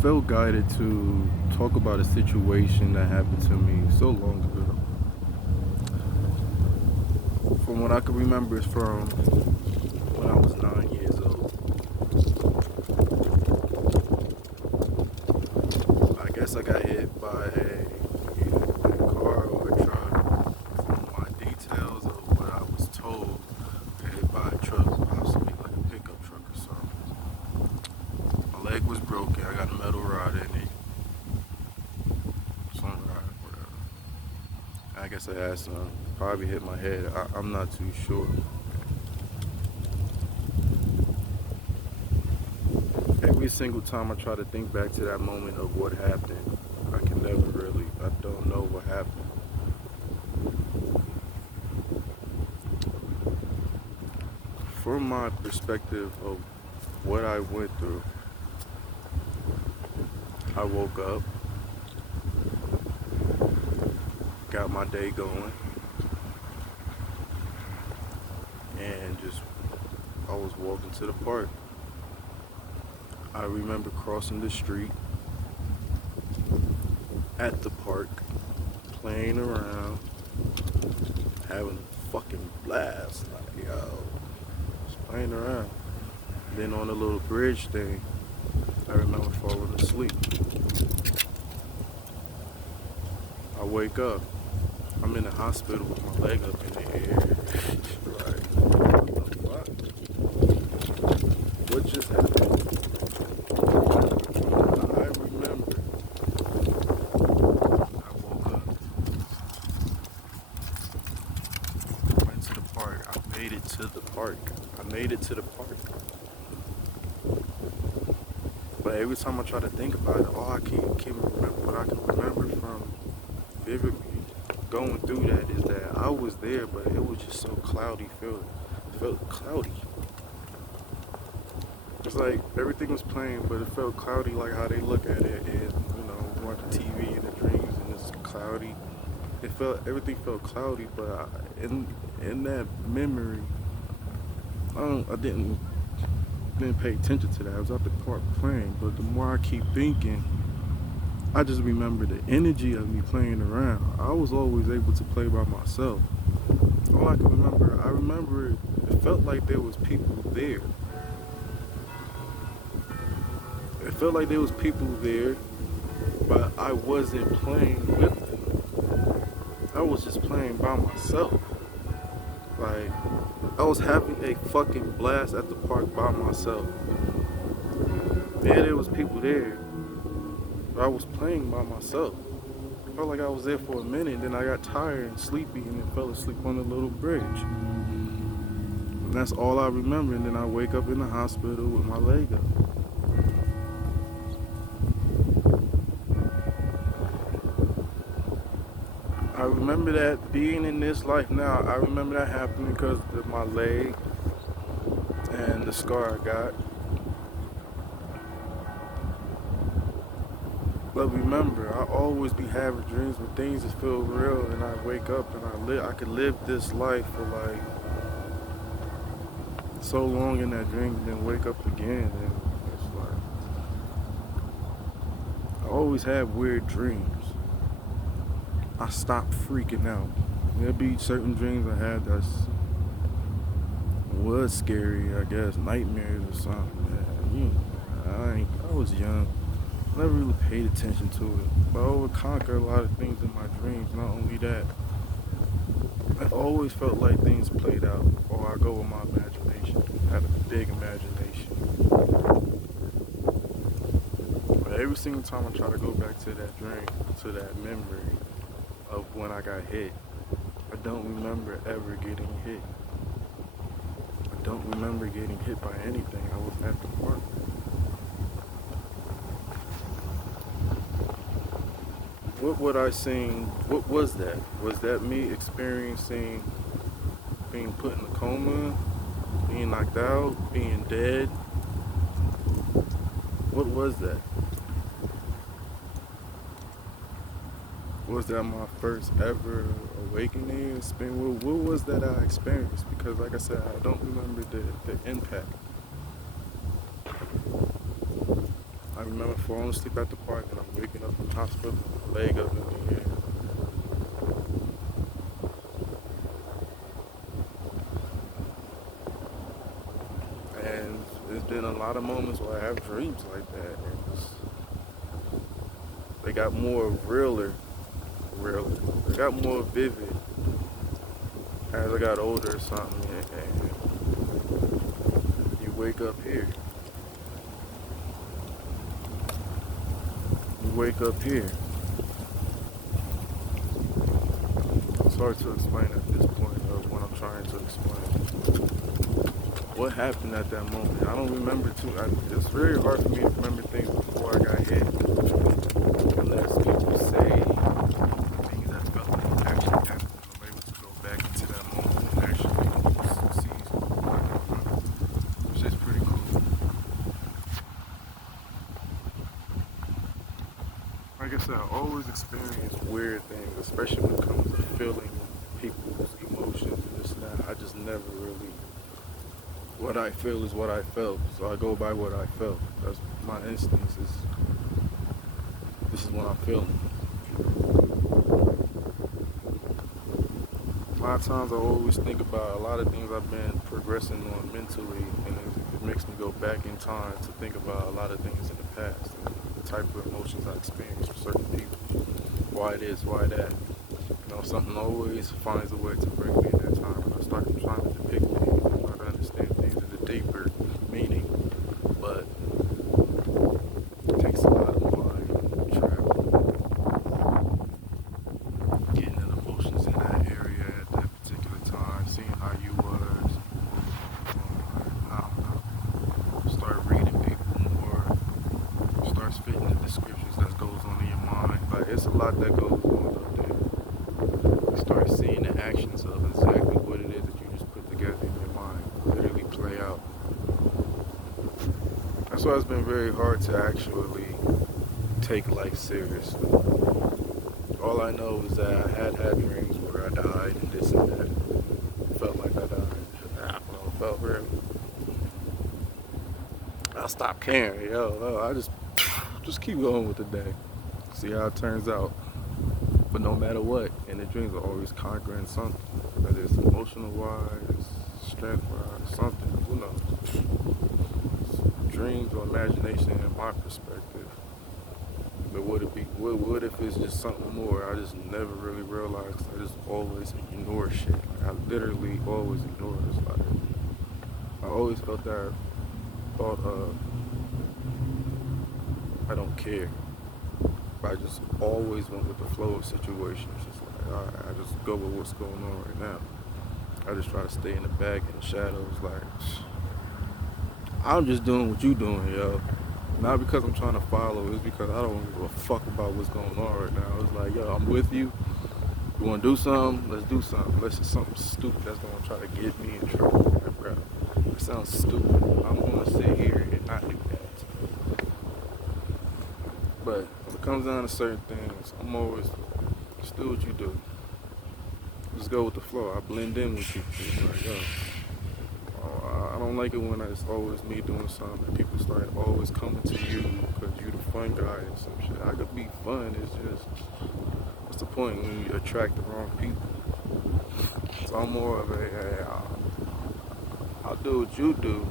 felt guided to talk about a situation that happened to me so long ago. From what I can remember, it's from when I was 9 years old. I guess I got hit by either a car or a truck. From my details of what I was told, I got hit by a truck, possibly like a pickup truck or something. My leg was broken. I got a metal rod in it. Some rod, whatever. I guess I had some. Probably hit my head. I'm not too sure. Every single time I try to think back to that moment of what happened, I can never really, I don't know what happened. From my perspective of what I went through, I woke up, got my day going, and just, I was walking to the park. I remember crossing the street at the park, playing around, having a fucking blast. Like, yo, just playing around. Then on the little bridge thing, I remember falling asleep. I wake up. I'm in the hospital with my leg up in the air. Like, what the fuck? What just happened? I remember I woke up, went to the park. I made it to the park. I made it to the park. But every time I try to think about it, all I can remember, what I can remember from vividly going through that is that I was there, but it was just so cloudy. Felt cloudy. It's like everything was playing, but it felt cloudy, like how they look at it, and watching TV and the dreams, and it's cloudy. Everything felt cloudy, but in that memory, I didn't pay attention to that. I was at the park playing, but the more I keep thinking, I just remember the energy of me playing around. I was always able to play by myself. All I can remember, I remember it felt like there was people there. It felt like there was people there, but I wasn't playing with them. I was just playing by myself. Like, I was having a fucking blast at the park by myself. Yeah, there was people there, but I was playing by myself. I felt like I was there for a minute, then I got tired and sleepy and then fell asleep on the little bridge. And that's all I remember, and then I wake up in the hospital with my leg up. I remember that being in this life now, I remember that happening because of my leg and the scar I got. But remember, I always be having dreams when things just feel real, and I wake up and I could live this life for like so long in that dream and then wake up again, and it's like I always have weird dreams. I stopped freaking out. There'll be certain dreams I had that was scary, I guess, nightmares or something. I was young. Never really paid attention to it. But I would conquer a lot of things in my dreams. Not only that, I always felt like things played out, or I go with my imagination. I had a big imagination. But every single time I try to go back to that dream, to that memory of when I got hit, I don't remember ever getting hit. I don't remember getting hit by anything. I was at the park. What would I sing? What was that? Was that me experiencing being put in a coma, being knocked out, being dead? What was that? Was that my first ever awakening? What was that I experienced? Because like I said, I don't remember the impact. I remember falling asleep at the park and I'm waking up in the hospital, leg up in the air. And there's been a lot of moments where I have dreams like that, and they got more realer. They got more vivid as I got older or something, and you wake up here. You wake up here. It's hard to explain at this point of what I'm trying to explain. What happened at that moment? I don't remember it's very hard for me to remember things before I got hit. Unless people say things that felt like actually happened. I'm able to go back into that moment and actually see what I can remember. Which is pretty cool. Like I said, I always experience weird things, especially when it comes to feeling people's emotions and this and that. I just never really. What I feel is what I felt, so I go by what I felt. That's my instincts. This is what I'm feeling. A lot of times I always think about a lot of things I've been progressing on mentally, and it makes me go back in time to think about a lot of things in the past and the type of emotions I experienced with certain people. Why this, why that. You know, something always finds a way to bring me in that time, and I start trying to depict things and try to understand things in the deeper meaning. But it takes a lot of mind travel, getting the emotions in that area at that particular time, seeing how you was. I don't know. Start reading people more. Start spitting the descriptions that goes on in your mind. Like, it's a lot that goes on up there. You start seeing the actions of exactly what it is that you just put together in your mind literally play out. That's why it's been very hard to actually take life seriously. All I know is that I had dreams where I died and this and that. Felt like I died. I don't know, it felt real. I stopped caring, I just keep going with the day. See how it turns out. But no matter what, and the dreams are always conquering something. Whether it's emotional wise, strength wise, something, who knows. Dreams or imagination in my perspective. But what if it's just something more? I just never really realized. I just always ignore shit. Like, I literally always ignore it. It's like, I always felt that thought of, I don't care. But I just always went with the flow of situations. Just like, alright, I just go with what's going on right now. I just try to stay in the back, in the shadows, like, I'm just doing what you doing, yo. Not because I'm trying to follow, it's because I don't give a fuck about what's going on right now. It's like, yo, I'm with you. You wanna do something? Let's do something. Unless it's something stupid that's gonna try to get me in trouble. Like, bro, it sounds stupid. I'm gonna sit here and not do that. But when it comes down to certain things, I'm always, just do what you do. Just go with the flow. I blend in with you. It's like, yo, I don't like it when it's always me doing something and people start always coming to you because you the fun guy and some shit. I could be fun. It's just, what's the point when you attract the wrong people? So I'm more of a, hey, I'll do what you do.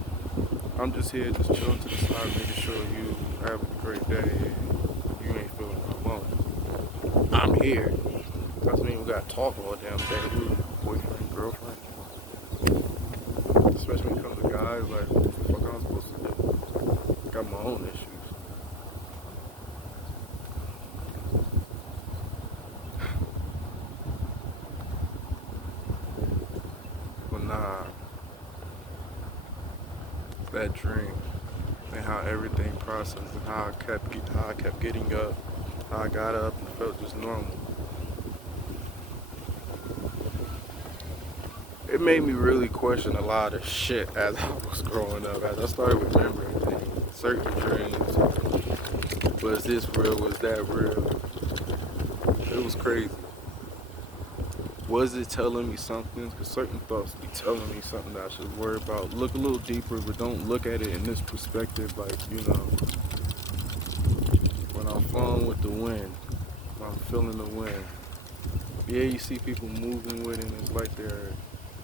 I'm just here just chilling to the side, making sure you have a great day and you ain't feeling alone. I'm here. Doesn't mean we gotta talk all damn day. We boyfriend, girlfriend. Especially when it comes to guys, like, what the fuck I'm supposed to do? I got my own issues. But nah, that dream and how everything processed and how I kept getting up, how I got up and felt just normal. It made me really question a lot of shit as I was growing up. As I started remembering things, certain dreams. Was this real? Was that real? It was crazy. Was it telling me something? Because certain thoughts be telling me something that I should worry about. Look a little deeper, but don't look at it in this perspective. Like, feeling the wind. Yeah, you see people moving with it, and it's like they're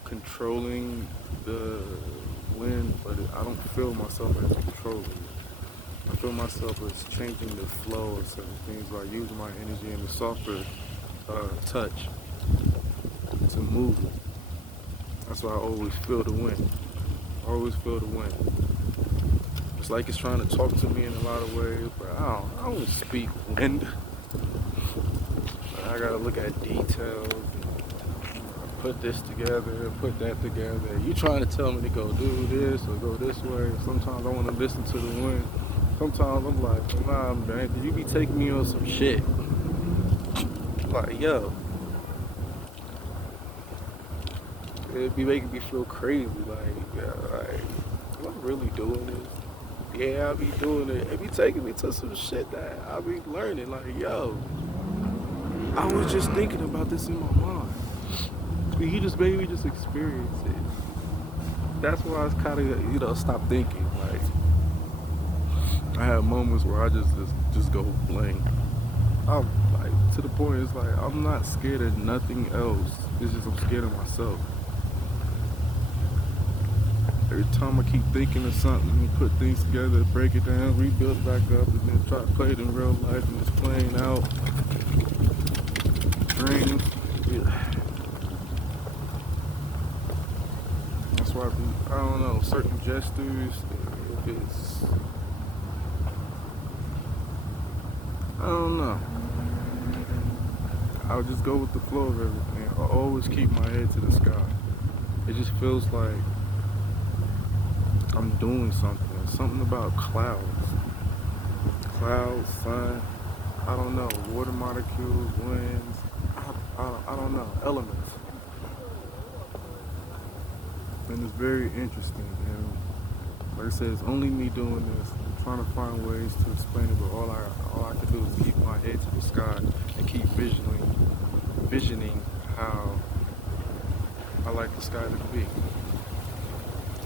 controlling the wind, but I don't feel myself as controlling it. I feel myself as changing the flow of certain things by using my energy and the softer touch to move it. That's why I always feel the wind. I always feel the wind. It's like it's trying to talk to me in a lot of ways, but I don't speak wind. I gotta look at details and put this together, put that together. You trying to tell me to go do this or go this way. Sometimes I want to listen to the wind. Sometimes I'm like, nah, man, you be taking me on some shit. Like, yo, it be making me feel crazy. Like, yeah, like, am I really doing this? Yeah, I be doing it. It be taking me to some shit that I be learning. Like, yo, I was just thinking about this in my mind. But he just made me just experience it. That's why I was kind of, stop thinking. Like, I have moments where I just go blank. I'm like, to the point, it's like, I'm not scared of nothing else. It's just I'm scared of myself. Every time I keep thinking of something, put things together, break it down, rebuild it back up, and then try to play it in real life, and it's playing out. Dreams. Yeah. That's why I don't know, certain gestures, if it's, I don't know. I'll just go with the flow of everything. I'll always keep my head to the sky. It just feels like I'm doing something. Something about clouds. Clouds, sun, I don't know, water molecules, winds, I don't know, elements. And it's very interesting. And like I said, it's only me doing this. I'm trying to find ways to explain it, but all I can do is keep my head to the sky and keep visioning how I like the sky to be.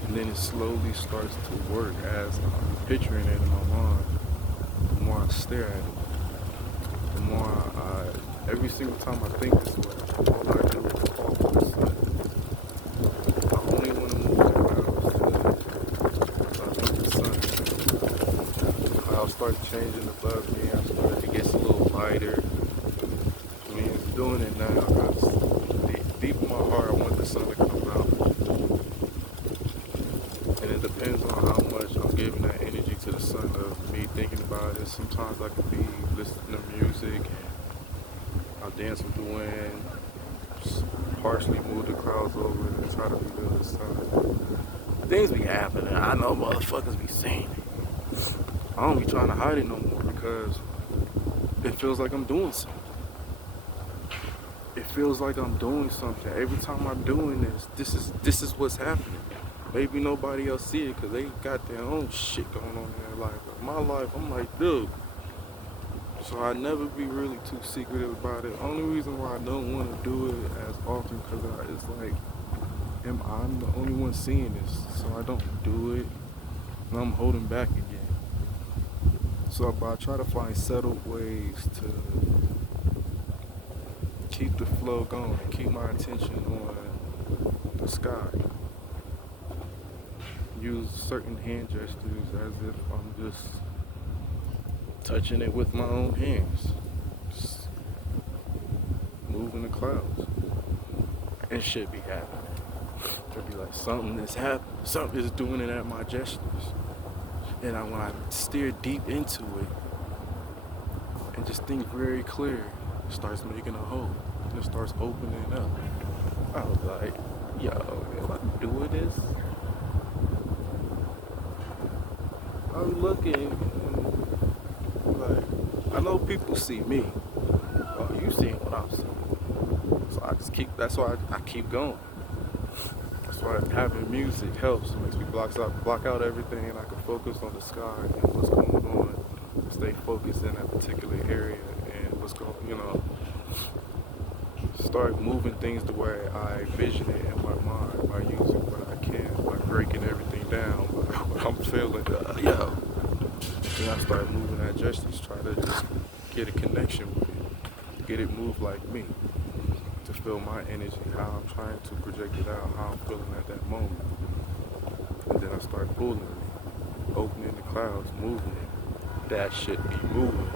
And then it slowly starts to work as I'm picturing it in my mind. The more I stare at it, the more every single time I think this way, all I do is fall to the sun. I only want to move the clouds. So I think the sun. The clouds start changing above me. It gets a little lighter. I mean, it's doing it now. Deep in my heart, I want the sun to come out. And it depends on how much I'm giving that energy to the sun of me thinking about it. Sometimes I could be listening to music. I'll dance with the wind. Just partially move the clouds over and try to reveal the sun. Things be happening. I know motherfuckers be saying it. I don't be trying to hide it no more because it feels like I'm doing something. It feels like I'm doing something. Every time I'm doing this is what's happening. Maybe nobody else see it because they got their own shit going on in their life. But my life, I'm like, dude. So I never be really too secretive about it. Only reason why I don't want to do it as often because it's like, I'm the only one seeing this. So I don't do it. And I'm holding back again. So I try to find settled ways to keep the flow going, keep my attention on the sky. Use certain hand gestures as if I'm just touching it with my own hands. Just moving the clouds. And shit be happening. It'll be like something is happening. Something is doing it at my gestures. And when I steer deep into it and just think very clear, it starts making a hole. And it starts opening up. I was like, yo, am I doing this? I'm looking and like, I know people see me. Oh, you seeing what I'm seeing. So that's why I keep going. That's why having music helps. It makes me block out everything and I can focus on the sky and what's going on. Stay focused in that particular area and what's going, start moving things the way I vision it in my mind by using what I can, by breaking everything down, what I'm feeling, yo. Then I start moving that gestures, try to just get a connection with it. get it moved like me, to feel my energy, how I'm trying to project it out, how I'm feeling at that moment. And then I start pulling it, opening the clouds, moving it. That should be moving.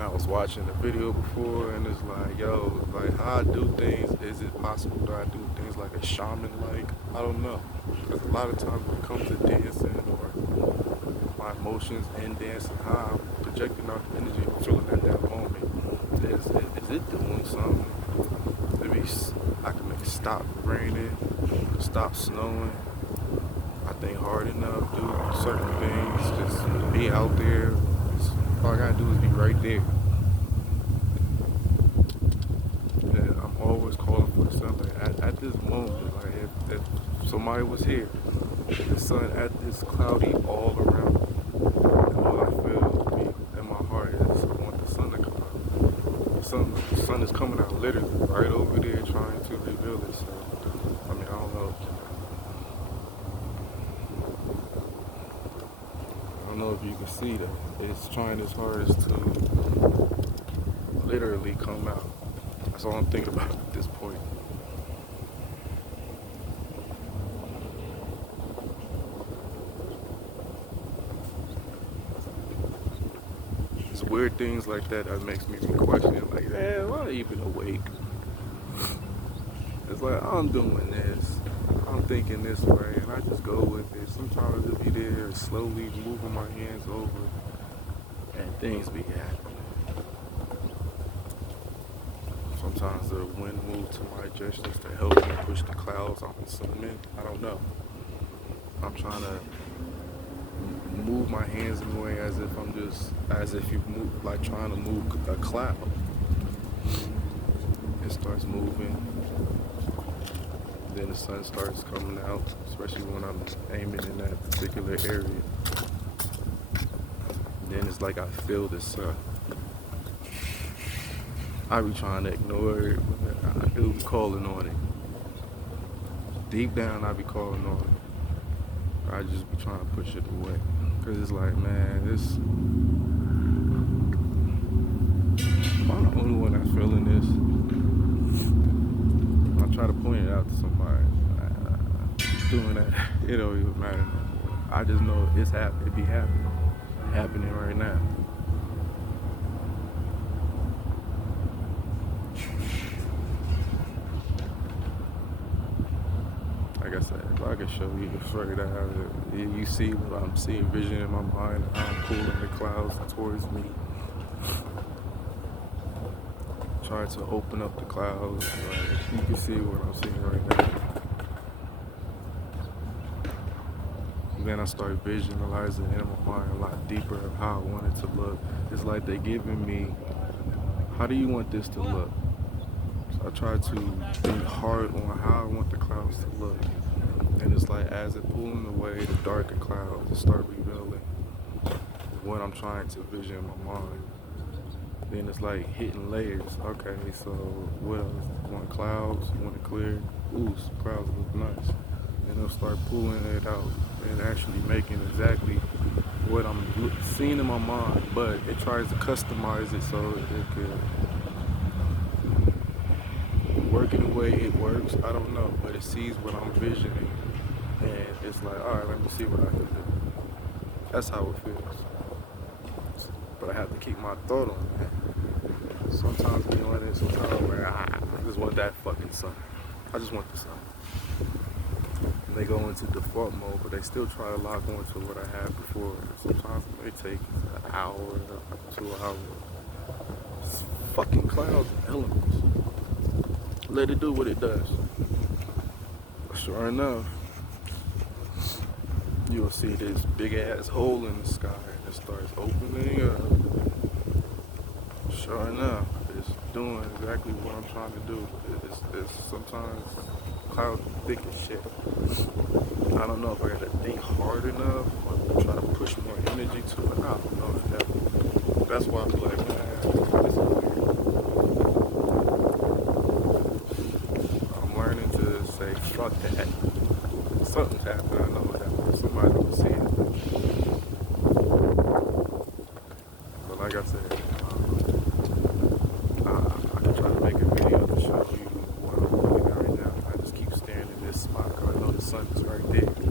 I was watching a video before and it's like, yo, like how I do things, is it possible that I do things like a shaman like? I don't know. Because a lot of times when it comes to dancing or my emotions in dancing, how I'm projecting out the energy I'm feeling at that moment, is it doing something? Maybe I can make it stop raining, stop snowing. I think hard enough, do certain things, just be out there. All I gotta do is be right there. And I'm always calling for the sun. Like at this moment, like if somebody was here, the sun at this cloudy all around me, and all I feel in my heart is I want the sun to come out. The sun is coming out literally right over there trying to reveal itself. I mean, I don't know. I don't know if you can see that. It's trying its hardest to literally come out. That's all I'm thinking about at this point. It's weird things like that that makes me be questioning, like, man, am I even awake? It's like, I'm doing this, I'm thinking this way, and I just go with it. Sometimes it'll be there, slowly moving my hands over, and things be happening. Sometimes the wind moves to my gestures to help me push the clouds, I'm assuming. I don't know. I'm trying to move my hands in a way as if you move, like trying to move a cloud. It starts moving. Then the sun starts coming out, especially when I'm aiming in that particular area. Then it's like I feel the sun. I be trying to ignore it, but I do be calling on it. Deep down, I be calling on it. I just be trying to push it away. Cause it's like, man, am I the only one that's feeling this? I try to point it out to somebody. Doing that, it don't even matter no more. I just know it's happening. It be happening right now. Like I said, if I could show you the straight out, you see what I'm seeing, vision in my mind, how I'm pulling the clouds towards me. Trying to open up the clouds. You can see what I'm seeing right now. And then I start visualizing in my mind a lot deeper of how I want it to look. It's like they're giving me, how do you want this to look? So I try to think hard on how I want the clouds to look. And it's like as it's pulling away the darker clouds, it start revealing what I'm trying to vision in my mind. Then it's like hitting layers. Okay, so what else? You want clouds? You want it clear? Ooh, clouds look nice. And it'll start pulling it out and actually making exactly what I'm seeing in my mind, but it tries to customize it so it could work in the way it works. I don't know, but it sees what I'm visioning, and it's like, all right, let me see what I can do. That's how it feels. But I have to keep my thought on that. Sometimes, you know, there's some time where I just want that fucking sun. I just want the sun. And they go into default mode, but they still try to lock on to what I had before. Sometimes it may take an hour to an hour. It's fucking clouds and elements. Let it do what it does. Sure enough, you'll see this big ass hole in the sky and it starts opening up. Sure enough, it's doing exactly what I'm trying to do. It's sometimes clouds thick as shit. I don't know if I gotta think hard enough or try to push more energy to it. I don't know if that's why I be like, man, this is weird. I'm learning to say, fuck that. Something's happening, I know it's happening. Somebody will see it. But like I said, sun is right there.